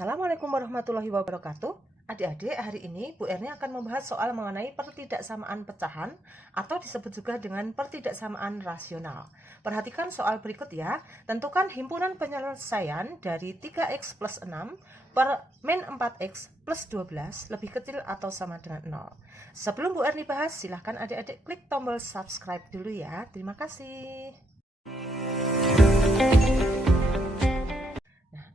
Assalamualaikum warahmatullahi wabarakatuh. Adik-adik, hari ini Bu Erni akan membahas soal mengenai pertidaksamaan pecahan atau disebut juga dengan pertidaksamaan rasional. Perhatikan soal berikut ya. Tentukan himpunan penyelesaian dari 3x plus 6 per min 4x plus 12 lebih kecil atau sama dengan 0. Sebelum Bu Erni bahas, silahkan adik-adik klik tombol subscribe dulu ya. Terima kasih.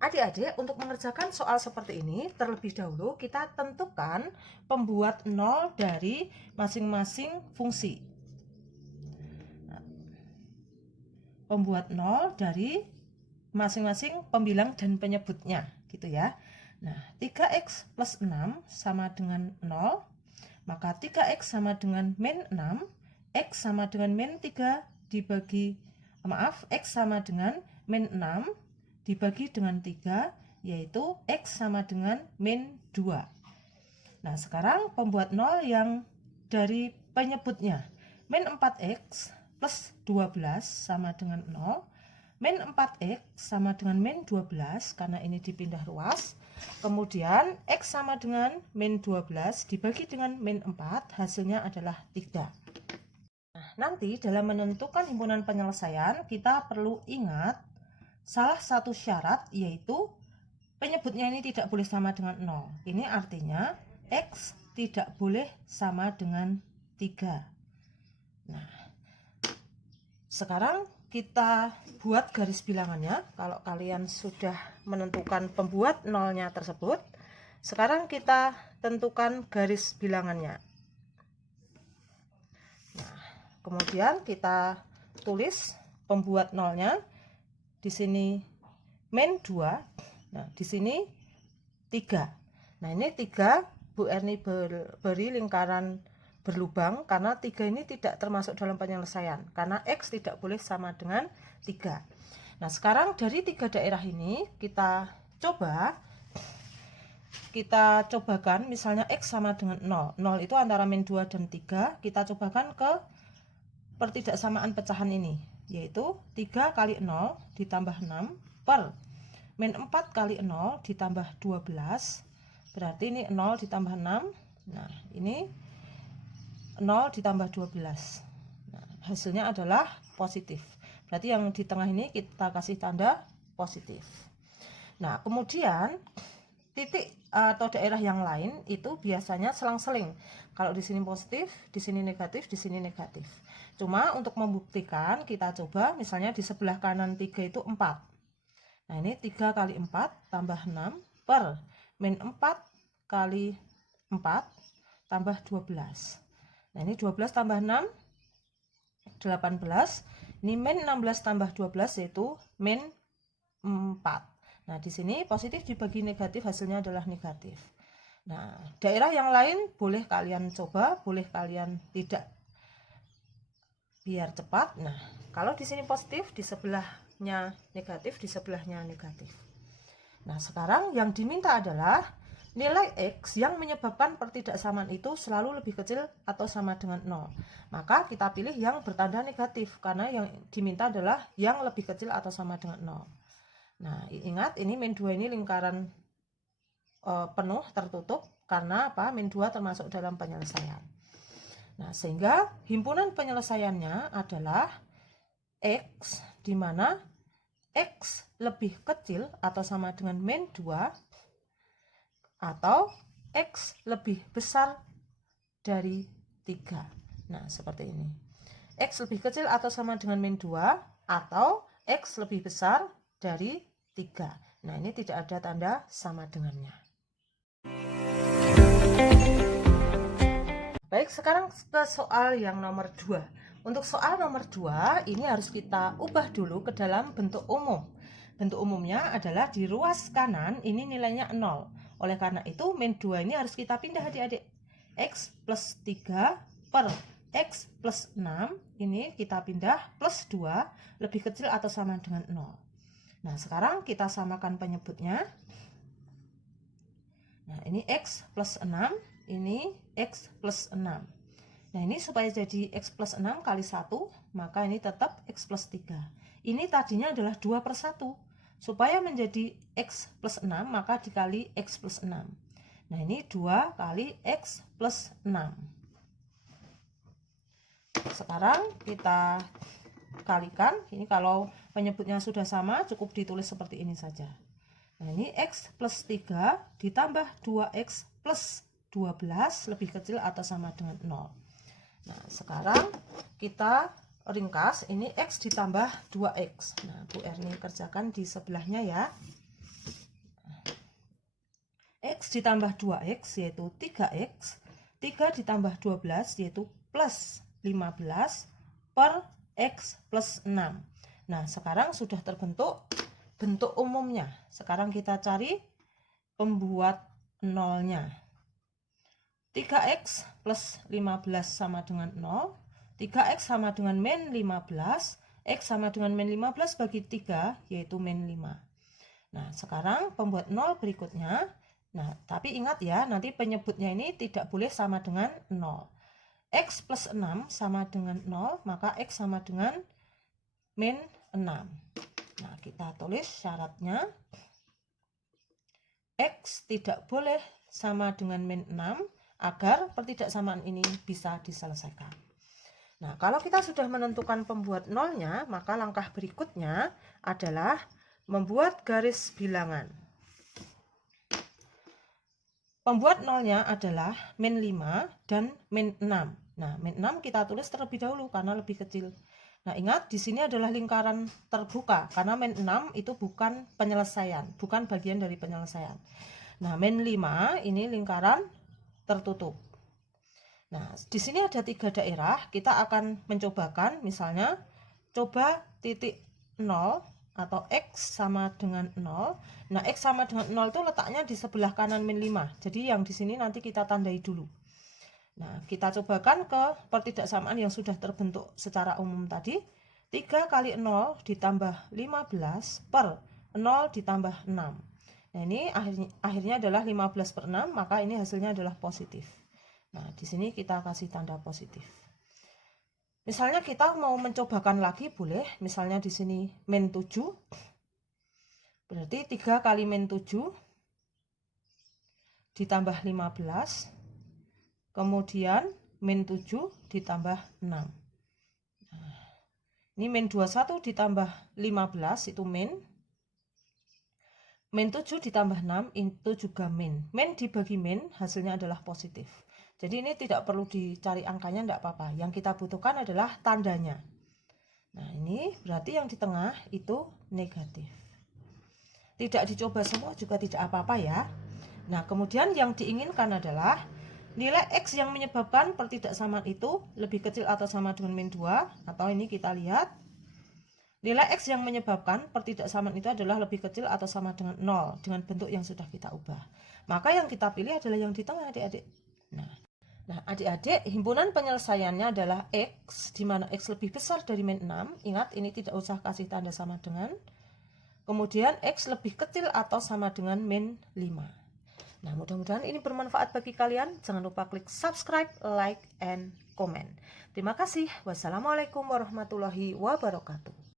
Adik-adik, untuk mengerjakan soal seperti ini, terlebih dahulu kita tentukan pembuat 0 dari masing-masing fungsi. Pembuat 0 dari masing-masing pembilang dan penyebutnya, gitu ya. Nah, 3x plus 6 sama dengan 0, maka 3x sama dengan min 6, x sama dengan min 3 x sama dengan min 6 dibagi dengan 3, yaitu x sama dengan min 2. Nah, sekarang pembuat 0 yang dari penyebutnya. Min 4x plus 12 sama dengan 0. Min 4x sama dengan min 12, karena ini dipindah ruas. Kemudian x sama dengan min 12 dibagi dengan min 4, hasilnya adalah 3. Nah, nanti dalam menentukan himpunan penyelesaian, kita perlu ingat salah satu syarat, yaitu penyebutnya ini tidak boleh sama dengan 0. Ini artinya x tidak boleh sama dengan 3. Nah, sekarang kita buat garis bilangannya. Kalau kalian sudah menentukan pembuat 0-nya tersebut, sekarang kita tentukan garis bilangannya. Nah, kemudian kita tulis pembuat 0-nya. Di sini min 2, nah di sini 3. Nah, ini 3 Bu Erni beri lingkaran berlubang karena 3 ini tidak termasuk dalam penyelesaian, karena x tidak boleh sama dengan 3. Nah, sekarang dari 3 daerah ini kita cobakan, misalnya x sama dengan 0. 0 itu antara min 2 dan 3, kita cobakan ke pertidaksamaan pecahan ini, yaitu 3 kali 0 ditambah 6 per min 4 kali 0 ditambah 12, berarti ini 0 ditambah 6, nah ini 0 ditambah 12, nah, hasilnya adalah positif, berarti yang di tengah ini kita kasih tanda positif. Nah, kemudian titik atau daerah yang lain itu biasanya selang-seling. Kalau di sini positif, di sini negatif, di sini negatif. Cuma untuk membuktikan, kita coba misalnya di sebelah kanan 3 itu 4. Nah, ini 3 kali 4 tambah 6 per min 4 kali 4 tambah 12. Nah, ini 12 tambah 6, 18. Ini min 16 tambah 12, yaitu min 4. Nah, di sini positif dibagi negatif, hasilnya adalah negatif. Nah, daerah yang lain boleh kalian coba, boleh kalian tidak, biar cepat. Nah, kalau di sini positif, di sebelahnya negatif, di sebelahnya negatif. Nah, sekarang yang diminta adalah nilai x yang menyebabkan pertidaksamaan itu selalu lebih kecil atau sama dengan 0. Maka kita pilih yang bertanda negatif, karena yang diminta adalah yang lebih kecil atau sama dengan 0. Nah, ingat ini min 2 ini lingkaran penuh tertutup, karena apa? Min 2 termasuk dalam penyelesaian. Nah, sehingga himpunan penyelesaiannya adalah x, di mana x lebih kecil atau sama dengan min 2 atau x lebih besar dari 3. Nah, seperti ini. X lebih kecil atau sama dengan min 2 atau x lebih besar dari 3. Nah, ini tidak ada tanda sama dengannya. Baik, sekarang ke soal yang nomor 2. Untuk soal nomor 2, ini harus kita ubah dulu ke dalam bentuk umum. Bentuk umumnya adalah di ruas kanan, ini nilainya 0. Oleh karena itu, min 2 ini harus kita pindah adik-adik. X plus 3 per X plus 6, ini kita pindah plus 2, lebih kecil atau sama dengan 0. Nah, sekarang kita samakan penyebutnya. Nah, ini X plus 6, ini X plus 6. Nah, ini supaya jadi X plus 6 kali 1, maka ini tetap X plus 3. Ini tadinya adalah 2/1. Supaya menjadi X plus 6, maka dikali X plus 6. Nah, ini 2 kali X plus 6. Sekarang kita kalikan. Ini kalau penyebutnya sudah sama, cukup ditulis seperti ini saja. Nah, ini X plus 3 ditambah 2X plus 12 lebih kecil atau sama dengan 0. Nah, sekarang kita ringkas, ini X ditambah 2X. Nah, Bu Erni kerjakan di sebelahnya ya. X ditambah 2X yaitu 3X. 3 ditambah 12 yaitu plus 15 per X plus 6. Nah, sekarang sudah terbentuk bentuk umumnya. Sekarang kita cari pembuat nolnya. 3X plus 15 sama dengan 0. 3X sama dengan min 15. X sama dengan min 15 bagi 3 yaitu min 5. Nah, sekarang pembuat 0 berikutnya. Nah, tapi ingat ya, nanti penyebutnya ini tidak boleh sama dengan 0. X plus 6 sama dengan 0, maka X sama dengan min 6. Nah, kita tulis syaratnya. X tidak boleh sama dengan min 6 agar pertidaksamaan ini bisa diselesaikan. Nah, kalau kita sudah menentukan pembuat nolnya, maka langkah berikutnya adalah membuat garis bilangan. Pembuat nolnya adalah min 5 dan min 6. Nah, min 6 kita tulis terlebih dahulu karena lebih kecil. Nah, ingat di sini adalah lingkaran terbuka karena min 6 itu bukan penyelesaian, bukan bagian dari penyelesaian. Nah, min 5 ini lingkaran tertutup. Nah, di sini ada 3 daerah, kita akan mencobakan misalnya coba titik 0 atau X sama dengan 0. Nah, X sama dengan 0 itu letaknya di sebelah kanan min 5. Jadi yang di sini nanti kita tandai dulu. Nah, kita cobakan ke pertidaksamaan yang sudah terbentuk secara umum tadi. 3 kali 0 ditambah 15 per 0 ditambah 6. Nah, ini akhirnya adalah 15 per 6, maka ini hasilnya adalah positif. Nah, di sini kita kasih tanda positif. Misalnya kita mau mencobakan lagi boleh, misalnya di sini min 7. Berarti 3 kali min 7 ditambah 15. Kemudian min 7 ditambah 6. Nah, ini min 21 ditambah 15 itu min. Min 7 ditambah 6 itu juga min. Min dibagi min hasilnya adalah positif. Jadi ini tidak perlu dicari angkanya, tidak apa-apa. Yang kita butuhkan adalah tandanya. Nah, ini berarti yang di tengah itu negatif. Tidak dicoba semua juga tidak apa-apa ya. Nah, kemudian yang diinginkan adalah nilai X yang menyebabkan pertidaksamaan itu lebih kecil atau sama dengan min 2. Atau ini kita lihat. Nilai X yang menyebabkan pertidaksamaan itu adalah lebih kecil atau sama dengan 0. Dengan bentuk yang sudah kita ubah. Maka yang kita pilih adalah yang di tengah, adik-adik. Nah, adik-adik, himpunan penyelesaiannya adalah X, di mana X lebih besar dari min 6. Ingat, ini tidak usah kasih tanda sama dengan. Kemudian X lebih kecil atau sama dengan min 5. Nah, mudah-mudahan ini bermanfaat bagi kalian. Jangan lupa klik subscribe, like, and comment. Terima kasih. Wassalamualaikum warahmatullahi wabarakatuh.